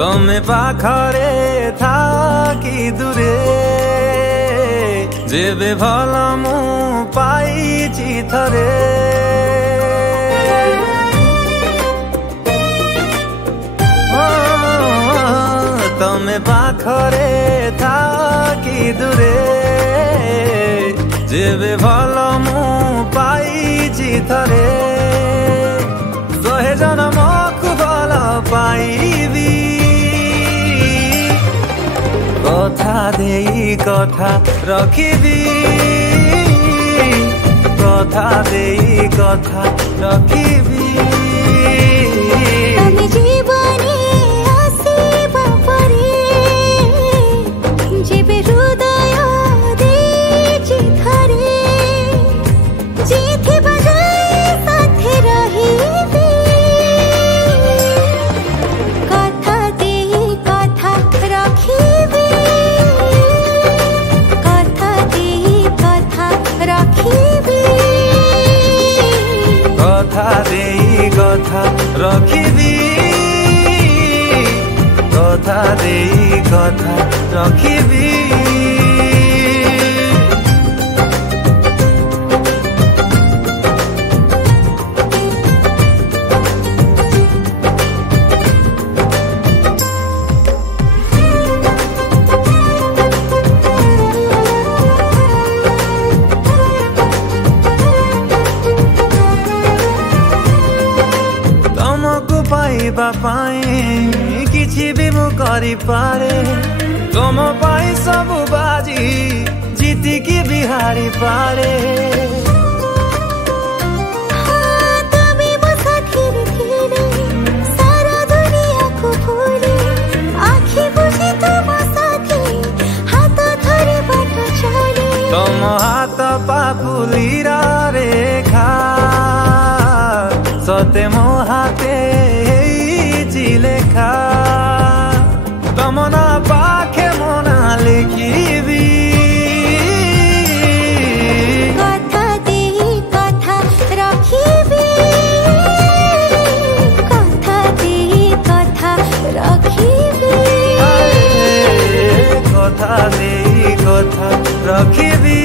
तमे पाखरे थाकी दूरे जेबे भल मु पाइछि थरे तमे पाखरे थाकी दूरे जेबे भल मु पाइछि थरे सोहे जनमकु भल पाइबी कथा देई कथा रखिबी कथा देई कथा रखिबी जीवने आसीबा परे जेबे हृदय देछि थरे जेथि बजाई साथे रहिबी कथा देई कथा रखिबी कथा देई कथा रखिबी कथा देई कथा रखिबी कथा देई कथा रखिबी पाइबा पाई किछि भी मु करि पारे तुम पाई सब बाजी जीती की बिहारी पारे तमे मो साथी रे सारा दुनिया को भूले आखि बुझी तुम साथी हाथ धरे बाट चले तुम हाथ पापुलीरा रेखा सते मो हाथे लेखा तमना पाखे मोना लिखिबी कथा देई कथा रखिबी कथा देई कथा रखिबी कथा देई कथा रखिबी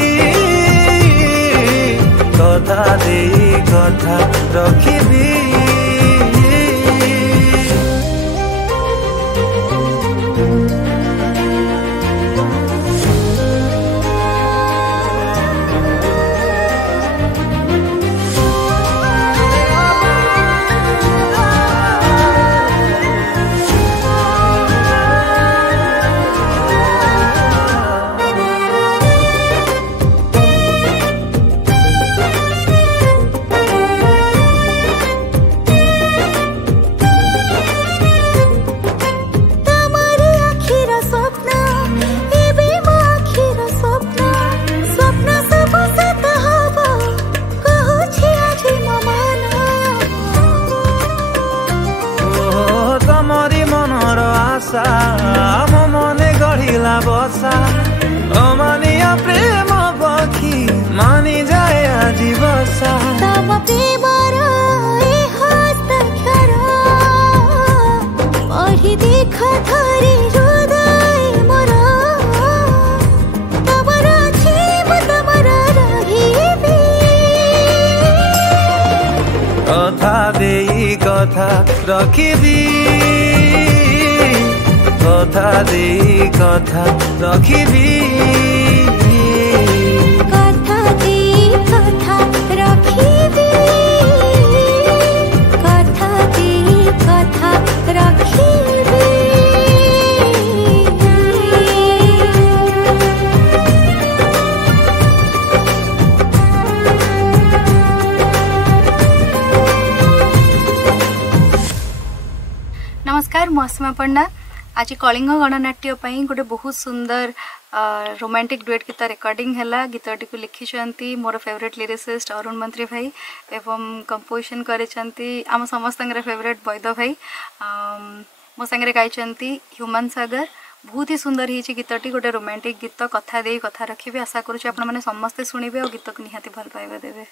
कथा देई कथा रखिबी मो मने गढ़िला बसा अमानिया प्रेम पखी मानी जाए आजी बसा तम प्रेमर ए हस्ताक्षर पढ़ी देख धरे हृदय मोर तमर जीव तमर रहिबी कथा देई कथा रखिबी कथा देई कथा रखिबी कथा देई कथा रखिबी कथा देई कथा रखिबी नमस्कार मौसमा पंडा आज कलिंग गणनाट्य गोटे बहुत सुंदर रोमांटिक डुएट गीत रेकर्डिंग है गीतटी को लिखिं मोर फेवरेट लिरिसिस्ट अरुण मंत्री भाई एवं कंपोजिशन करिसेंती आम समस्त फेवरेट वैद भाई मो सांगे गाई ह्यूमन सागर बहुत ही सुंदर ही गीतटी गोटे रोमांटिक गीत कथा दे कथा रखिए आशा करुँच आपने समस्ते शुणे और गीत को निहाती भल पाइबा देवे।